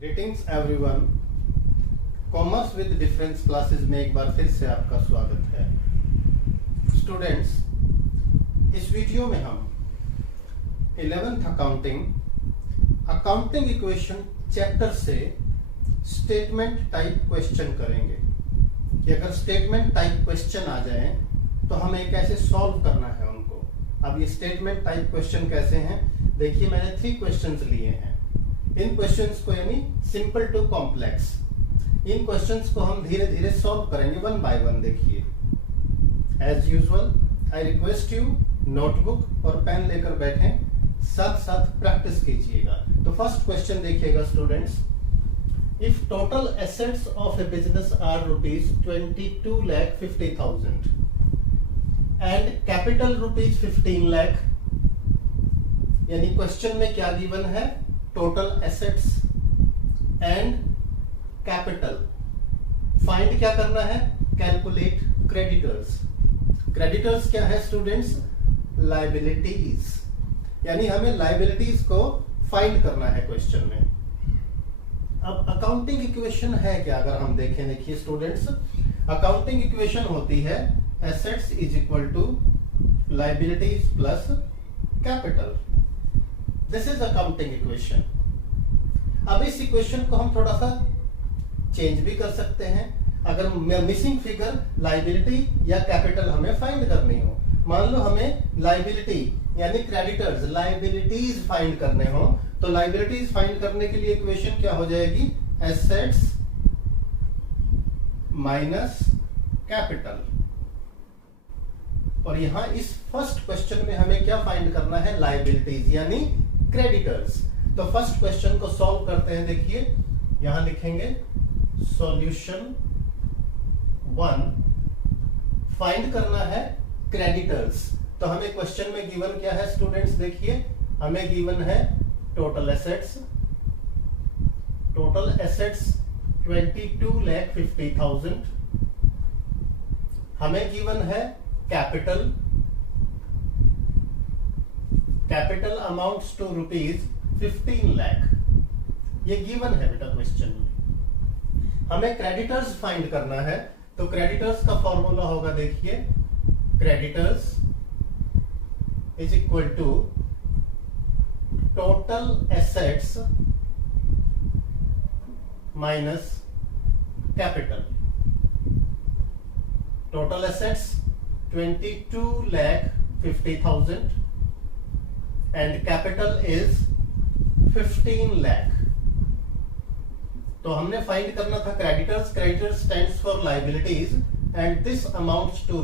Greetings everyone. Commerce with difference classes में एक बार फिर से आपका स्वागत है। स्टूडेंट्स, इस वीडियो में हम 11th अकाउंटिंग इक्वेशन चैप्टर से स्टेटमेंट टाइप क्वेश्चन करेंगे कि अगर स्टेटमेंट टाइप क्वेश्चन आ जाए तो हमें कैसे सॉल्व करना है उनको। अब ये स्टेटमेंट टाइप क्वेश्चन कैसे हैं, देखिए मैंने 3 क्वेश्चंस लिए हैं। इन क्वेश्चंस को यानी सिंपल टू कॉम्प्लेक्स, इन क्वेश्चंस को हम धीरे धीरे सॉल्व करेंगे वन बाय वन। देखिए as usual I request you notebook और पेन लेकर बैठें, साथ साथ प्रैक्टिस कीजिएगा। तो फर्स्ट क्वेश्चन देखिएगा students, if total assets of a business are ₹22,50,000 and capital ₹15 lakh, यानी क्वेश्चन में क्या गिवन है, total assets and capital. Find क्या करना है, कैलकुलेट क्रेडिटर्स। क्रेडिटर्स क्या है स्टूडेंट्स, लायबिलिटीज, यानी हमें लायबिलिटीज को फाइंड करना है क्वेश्चन में। अब अकाउंटिंग इक्वेशन है क्या, अगर हम देखें, देखिए स्टूडेंट्स, अकाउंटिंग इक्वेशन होती है assets is equal to liabilities plus capital. This is accounting equation. अब इस इक्वेशन को हम थोड़ा सा चेंज भी कर सकते हैं। अगर मिसिंग फिगर लायबिलिटी या कैपिटल हमें फाइंड करनी हो, मान लो हमें लायबिलिटी यानी क्रेडिटर्स, लायबिलिटीज फाइंड करने हो, तो लायबिलिटीज फाइंड करने के लिए इक्वेशन क्या हो जाएगी, एसेट्स माइनस कैपिटल। और यहां इस फर्स्ट क्वेश्चन में हमें क्या फाइंड करना है, लायबिलिटीज यानी क्रेडिटर्स। तो फर्स्ट क्वेश्चन को सॉल्व करते हैं। देखिए यहां लिखेंगे सॉल्यूशन 1, फाइंड करना है क्रेडिटर्स। तो हमें क्वेश्चन में गिवन क्या है स्टूडेंट्स, देखिए हमें गिवन है टोटल एसेट्स 22,50,000, हमें गिवन है कैपिटल अमाउंट्स टू ₹15 लाख, ये गिवन है बेटा क्वेश्चन में। हमें क्रेडिटर्स फाइंड करना है, तो क्रेडिटर्स का फॉर्मूला होगा, देखिए creditors is equal to total assets minus capital. Total assets 22,50,000 and capital is 15 lakh. तो हमने फाइंड करना था creditors. Creditors stands for liabilities and this amounts to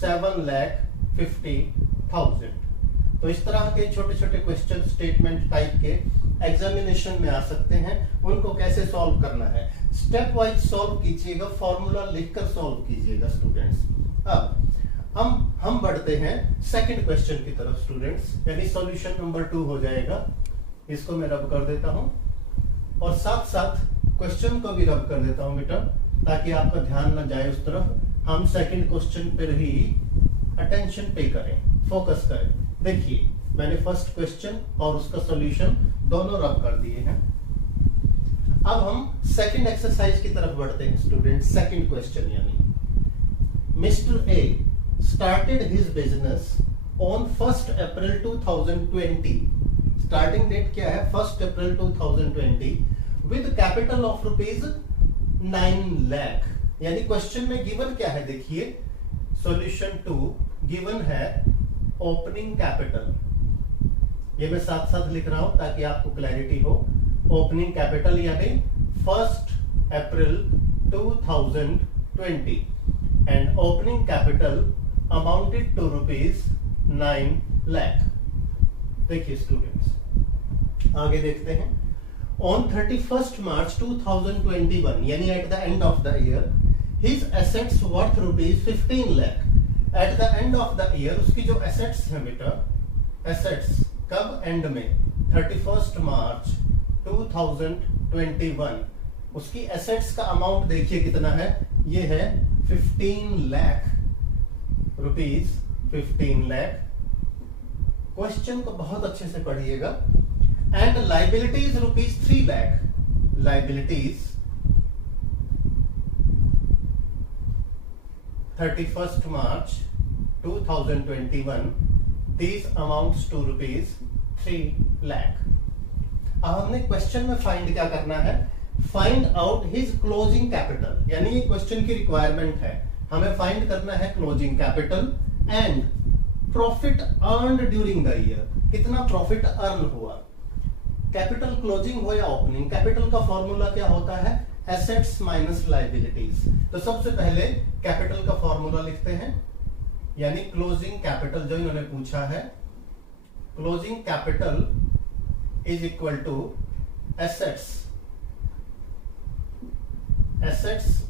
₹7,50,000। तो इस तरह के छोटे छोटे क्वेश्चन स्टेटमेंट टाइप के एग्जामिनेशन में आ सकते हैं। उनको कैसे सॉल्व करना है, स्टेप वाइज सॉल्व कीजिएगा, फॉर्मूला लिखकर सॉल्व कीजिएगा स्टूडेंट्स। अब हम बढ़ते हैं सेकंड क्वेश्चन की तरफ स्टूडेंट्स, यानी सॉल्यूशन नंबर 2 हो जाएगा। इसको मैं रब कर देता हूं और साथ साथ क्वेश्चन को भी रब कर देता हूं बेटा, ताकि आपका ध्यान न जाए उस तरफ। हम सेकंड क्वेश्चन पर ही अटेंशन पे करें, फोकस करें। देखिए मैंने फर्स्ट क्वेश्चन और उसका सॉल्यूशन दोनों रब कर दिए हैं। अब हम सेकंड एक्सरसाइज की तरफ बढ़ते हैं स्टूडेंट। सेकंड क्वेश्चन यानी mister A started his business on 1st April 2020. Starting date क्या है, 1st April 2020 with capital of ₹9 lakh. यानी क्वेश्चन में गिवन क्या है, देखिए सॉल्यूशन 2 गिवन है ओपनिंग कैपिटल। ये मैं साथ साथ लिख रहा हूं ताकि आपको क्लैरिटी हो। ओपनिंग कैपिटल यानी 1st April 2020 and opening capital amounted to ₹9 lakh. देखिए स्टूडेंट्स आगे देखते हैं। On 31st March 2021 यानी eight the end of the year his assets worth ₹15 lakh. Eight the end of the year उसकी जो एसेट्स हैं बेटा, एसेट्स कब एंड में, 31st March 2021, उसकी एसेट्स का अमाउंट देखिए कितना है, ये है 15 लाख रुपीज, 15 लाख। क्वेश्चन को बहुत अच्छे से पढ़िएगा। And liabilities ₹3 lakh, liabilities 31st March 2021, these amounts to rupees 3 lakh. अब हमने क्वेश्चन में फाइंड क्या करना है, find out his closing capital, यानी ये क्वेश्चन की रिक्वायरमेंट है, हमें फाइंड करना है closing capital and profit earned during the year, कितना प्रॉफिट अर्न हुआ। कैपिटल क्लोजिंग हो या ओपनिंग, कैपिटल का फॉर्मूला क्या होता है, एसेट्स माइनस लायबिलिटीज। तो सबसे पहले कैपिटल का फॉर्मूला लिखते हैं, यानी क्लोजिंग कैपिटल जो इन्होंने पूछा है, closing capital is equal to assets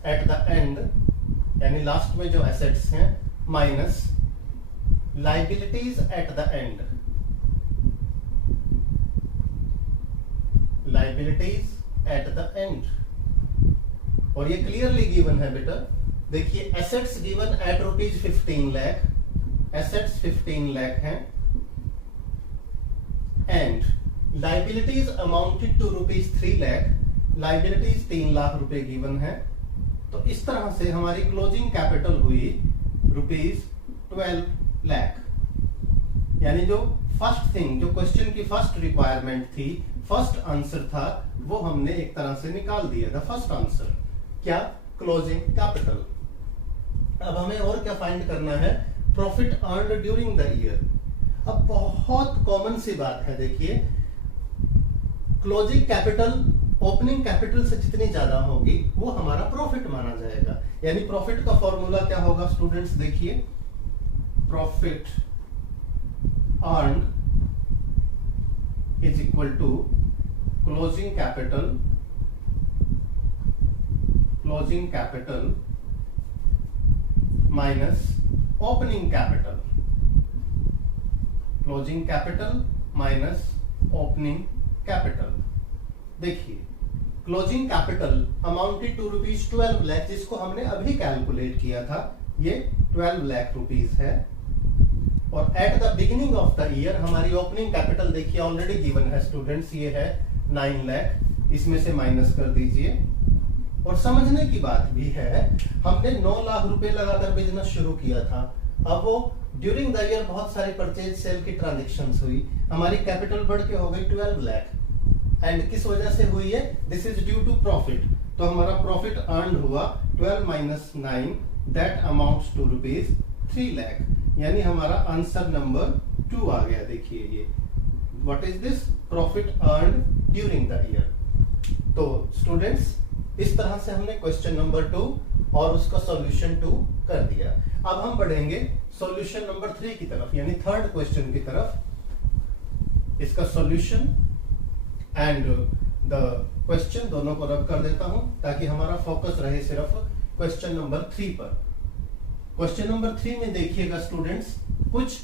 at the end, यानी लास्ट में जो एसेट्स हैं, minus liabilities at the end, liabilities at the end. और ये क्लियरली गिवन है बेटा, देखिए assets given at rupees 15 lakh, assets 15 lakh हैं, and liabilities amounted to rupees 3 lakh, liabilities 3 lakh रुपए गिवन है। तो इस तरह से हमारी क्लोजिंग कैपिटल हुई रुपीज 12 लाख, यानी जो फर्स्ट थिंग, जो क्वेश्चन की फर्स्ट रिक्वायरमेंट थी, फर्स्ट आंसर था, वो हमने एक तरह से निकाल दिया था। फर्स्ट आंसर क्या, क्लोजिंग कैपिटल। अब हमें और क्या फाइंड करना है, profit earned during the year. अब बहुत कॉमन सी बात है, देखिए क्लोजिंग कैपिटल ओपनिंग कैपिटल से जितनी ज्यादा होगी वो हमारा प्रॉफिट माना जाएगा। यानी प्रॉफिट का फॉर्मूला क्या होगा स्टूडेंट्स, देखिए profit earned is equal to closing capital minus opening capital, closing capital minus opening capital. देखिए closing capital amounted to rupees 12 lakh, जिसको हमने अभी कैलकुलेट किया था, ये 12 लाख रुपीज है। और eight the beginning of the year हमारी ओपनिंग कैपिटल देखिए ऑलरेडी गिवन है स्टूडेंट्स, ये है 9 लाख, इसमें से माइनस कर दीजिए। और समझने की बात भी है, हमने 9 लाख रुपए लगाकर बिजनेस शुरू किया था, अब वो ड्यूरिंग द ईयर बहुत सारी परचेज सेल की ट्रांजेक्शंस हुई, हमारी कैपिटल बढ़ के हो गई 12 लाख। एंड किस वजह से हुई है, this is due to profit. तो हमारा प्रॉफिट अर्न हुआ 12 माइनस 9, that amounts to rupees 3 lakh, यानी हमारा आंसर नंबर 2 आ गया। देखिए ये what is this, profit earn during the year. तो स्टूडेंट्स इस तरह से हमने क्वेश्चन नंबर 2 और उसका सॉल्यूशन 2 कर दिया। अब हम बढ़ेंगे सॉल्यूशन नंबर 3 की तरफ, यानी थर्ड क्वेश्चन की तरफ। इसका सॉल्यूशन एंड द क्वेश्चन दोनों को रब कर देता हूं ताकि हमारा फोकस रहे सिर्फ क्वेश्चन नंबर 3 पर। क्वेश्चन नंबर 3 में देखिएगा स्टूडेंट्स, कुछ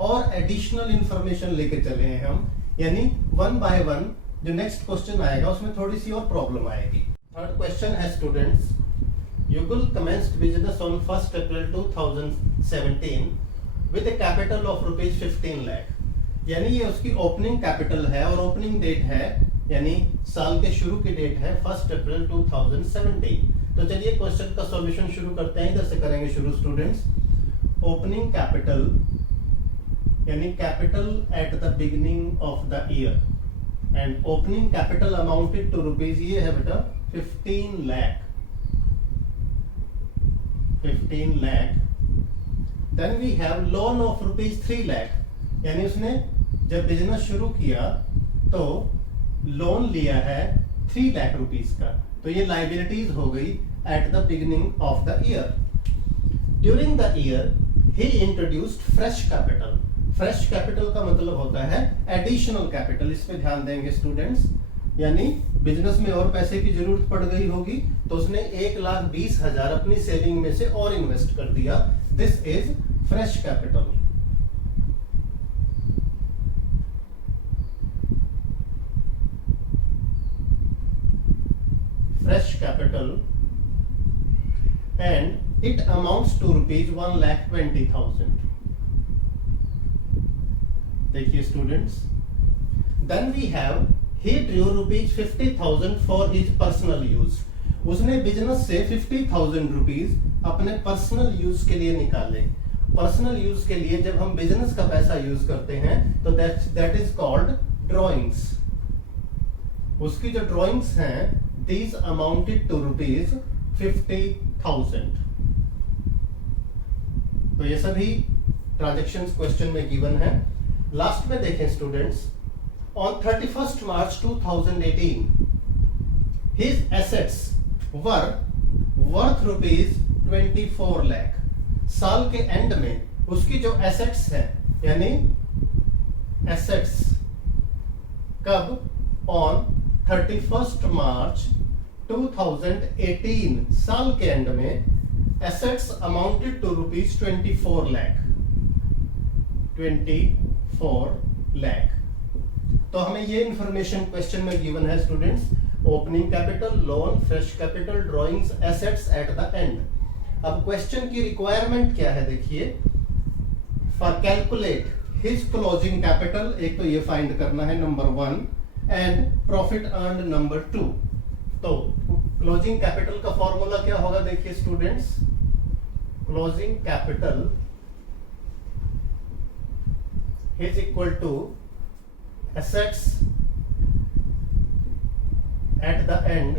और एडिशनल इंफॉर्मेशन लेके चले हैं हम, यानी 1 बाय 1 जो नेक्स्ट क्वेश्चन आएगा उसमें थोड़ी सी और प्रॉब्लम आएगी। थर्ड क्वेश्चन है स्टूडेंट्स, युगल commenced business on 1st April 2017 with a capital of rupees 15 lakh, यानी ये उसकी ओपनिंग कैपिटल है और ओपनिंग डेट है, यानी साल के शुरू की डेट है 1st April 2017। तो चलिए क्वेश्चन का सॉल्यूशन शुरू करते हैं, इधर से करेंगे शुरू स्टूडेंट्स। ओपनिंग कैपिटल यानी capital at the beginning of the year, and opening capital amounted to rupees, ये है बेटा 15 lakh. Then we have loan of rupees 3 lakh, यानी उसने जब बिजनेस शुरू किया तो लोन लिया है 3 लाख रुपीज का, तो ये लाइबिलिटीज हो गई eight the beginning of the year. During the year he introduced fresh capital. Fresh capital का मतलब होता है एडिशनल कैपिटल, इस पे ध्यान देंगे स्टूडेंट्स, यानी बिजनेस में और पैसे की जरूरत पड़ गई होगी तो उसने 1,20,000 अपनी सेविंग में से और इन्वेस्ट कर दिया। This is fresh capital. Fresh capital and it amounts to rupees 1,20,000। देखिए students, then we have he drew ₹50,000 for his personal use. उसने बिजनेस से 50,000 रुपीज अपने पर्सनल यूज के लिए निकाले। पर्सनल यूज के लिए जब हम बिजनेस का पैसा यूज करते हैं तो दैट इज कॉल्ड ड्रॉइंग्स। उसकी जो ड्रॉइंग्स हैं दीज अमाउंटेड टू ₹50,000। तो ये सभी ट्रांजेक्शंस क्वेश्चन में गिवन है। लास्ट में देखें students, on 31st March 2018 his assets were worth ₹24 lakh। साल के एंड में उसकी जो एसेट्स हैं, यानी एसेट्स कब, ऑन 31st March 2018 साल के एंड में assets amounted to ₹24 lakh। 24 lakh। तो हमें ये इंफॉर्मेशन क्वेश्चन में गिवन है students, opening capital, loan, fresh capital, drawings, assets at the end. अब क्वेश्चन की रिक्वायरमेंट क्या है देखिए, for calculate his closing capital, एक तो ये फाइंड करना है number 1, and profit earned number 2। तो क्लोजिंग कैपिटल का फॉर्मूला क्या होगा देखिए students, closing capital is equal to assets at the end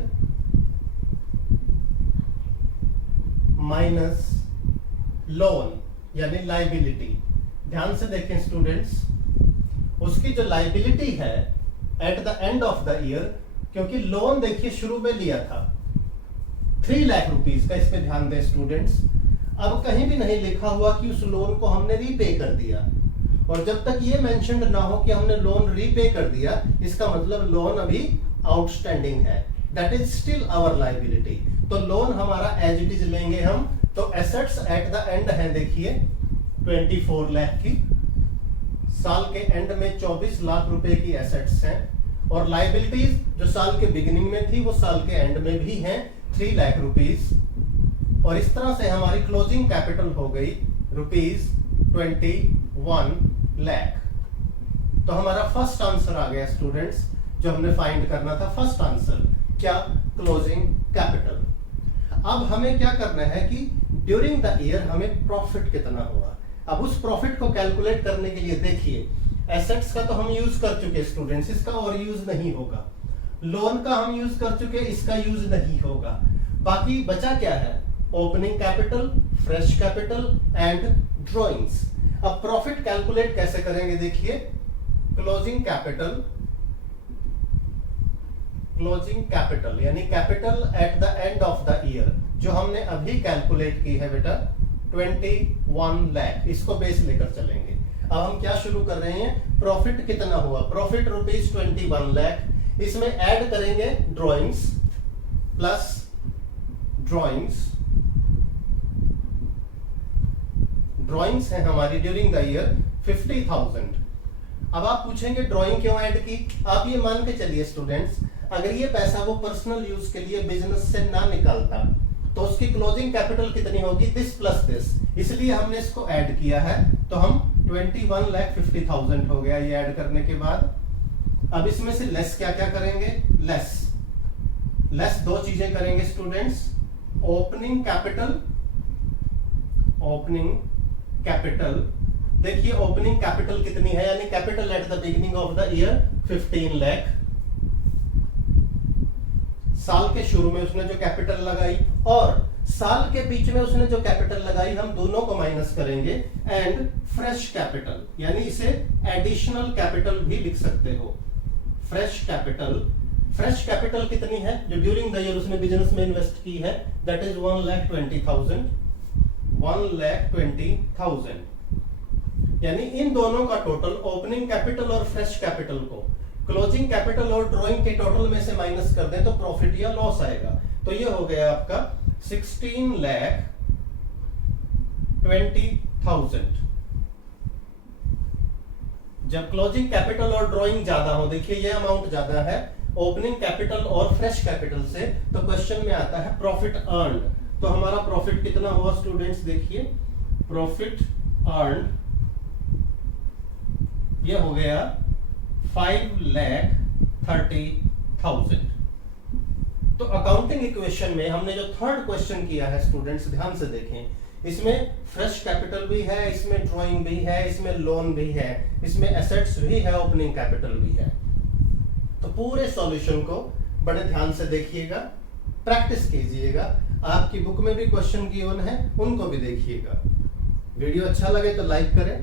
minus loan यानी लाइबिलिटी। ध्यान से देखें स्टूडेंट्स, उसकी जो लाइबिलिटी है eight the end of the year, क्योंकि लोन देखिए शुरू में लिया था 3 लाख रुपीस का, इस पे ध्यान दें स्टूडेंट्स। अब कहीं भी नहीं लिखा हुआ कि उस लोन को हमने रीपे कर दिया, और जब तक ये मेंशन्ड ना हो कि हमने लोन रीपे कर दिया, इसका मतलब लोन अभी आउटस्टैंडिंग है, that is still our liability. तो लोन हमारा एज इट इज लेंगे हम। तो एसेट्स एट द एंड है देखिए 24 लाख की, साल के एंड में 24 लाख रुपए की एसेट्स हैं, और लायबिलिटीज जो साल के बिगिनिंग में थी वो साल के एंड में भी हैं 3 लाख रुपीस। और इस तरह से हमारी क्लोजिंग कैपिटल हो गई ₹21 लाख। तो हमारा फर्स्ट आंसर आ गया स्टूडेंट्स, जो हमने फाइंड करना था। फर्स्ट आंसर क्या, क्लोजिंग कैपिटल। अब हमें क्या करना है कि ड्यूरिंग द ईयर हमें प्रॉफिट कितना हुआ। अब उस प्रॉफिट को कैलकुलेट करने के लिए देखिए, एसेट्स का तो हम यूज कर चुके स्टूडेंट्स, इसका और यूज नहीं होगा। लोन का हम यूज कर चुके, इसका यूज नहीं होगा। बाकी बचा क्या है, opening capital, fresh capital and drawings. अब प्रॉफिट कैलकुलेट कैसे करेंगे देखिए, क्लोजिंग कैपिटल, क्लोजिंग कैपिटल यानी capital at the end of the year, जो हमने अभी कैलकुलेट की है बेटा 21 लाख, इसको बेस लेकर चलेंगे। अब हम क्या शुरू कर रहे हैं, प्रॉफिट कितना हुआ, प्रॉफिट ₹21 लाख। इसमें ऐड करेंगे ड्रॉइंग्स प्लस ड्रॉइंग्स, ड्रॉइंग्स है हमारी ड्यूरिंग द ईयर 50,000। अब आप पूछेंगे ड्राइंग क्यों ऐड की। आप ये मान के चलिए स्टूडेंट्स, अगर ये पैसा वो पर्सनल यूज के लिए बिजनेस से ना निकालता तो उसकी क्लोजिंग कैपिटल कितनी होगी, दिस प्लस दिस, इसलिए हमने इसको ऐड किया है। तो हम 21,50,000 हो गया ये ऐड करने के बाद। अब इसमें से लेस क्या क्या करेंगे, लेस दो चीजें करेंगे students, opening capital, opening capital. देखिए ओपनिंग कैपिटल कितनी है, यानी capital at the beginning of the year 15 lakh. साल के शुरू में उसने जो कैपिटल लगाई और साल के बीच में उसने जो कैपिटल लगाई, हम दोनों को माइनस करेंगे। एंड फ्रेश कैपिटल, यानी इसे एडिशनल कैपिटल भी लिख सकते हो, फ्रेश कैपिटल। फ्रेश कैपिटल कितनी है, जो ड्यूरिंग द ईयर उसने बिजनेस में इन्वेस्ट की है, दैट इज 1,20,000, 1,20,000। यानी इन दोनों का टोटल, ओपनिंग कैपिटल और फ्रेश कैपिटल को क्लोजिंग कैपिटल और ड्राइंग के टोटल में से माइनस कर दें तो प्रॉफिट या लॉस आएगा। तो ये हो गया आपका 16,20,000। जब क्लोजिंग कैपिटल और ड्राइंग ज्यादा हो, देखिए ये अमाउंट ज्यादा है ओपनिंग कैपिटल और फ्रेश कैपिटल से, तो क्वेश्चन में आता है प्रॉफिट अर्न्ड। तो हमारा प्रॉफिट कितना हुआ स्टूडेंट्स, देखिए प्रॉफिट अर्न्ड ये हो गया 5,30,000। 30,000। तो अकाउंटिंग इक्वेशन में हमने जो थर्ड क्वेश्चन किया है स्टूडेंट्स, ध्यान से देखें, इसमें फ्रेश कैपिटल भी है, इसमें ड्राइंग भी है, इसमें लोन भी है, इसमें एसेट्स भी है, ओपनिंग कैपिटल भी है। तो पूरे सॉल्यूशन को बड़े ध्यान से देखिएगा, प्रैक्टिस कीजिएगा। आपकी बुक में भी क्वेश्चन गिवन है, उनको भी देखिएगा। वीडियो अच्छा लगे तो लाइक करें,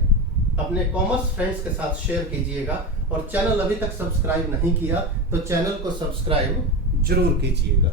अपने कॉमर्स फ्रेंड्स के साथ शेयर कीजिएगा, और चैनल अभी तक सब्सक्राइब नहीं किया तो चैनल को सब्सक्राइब जरूर कीजिएगा।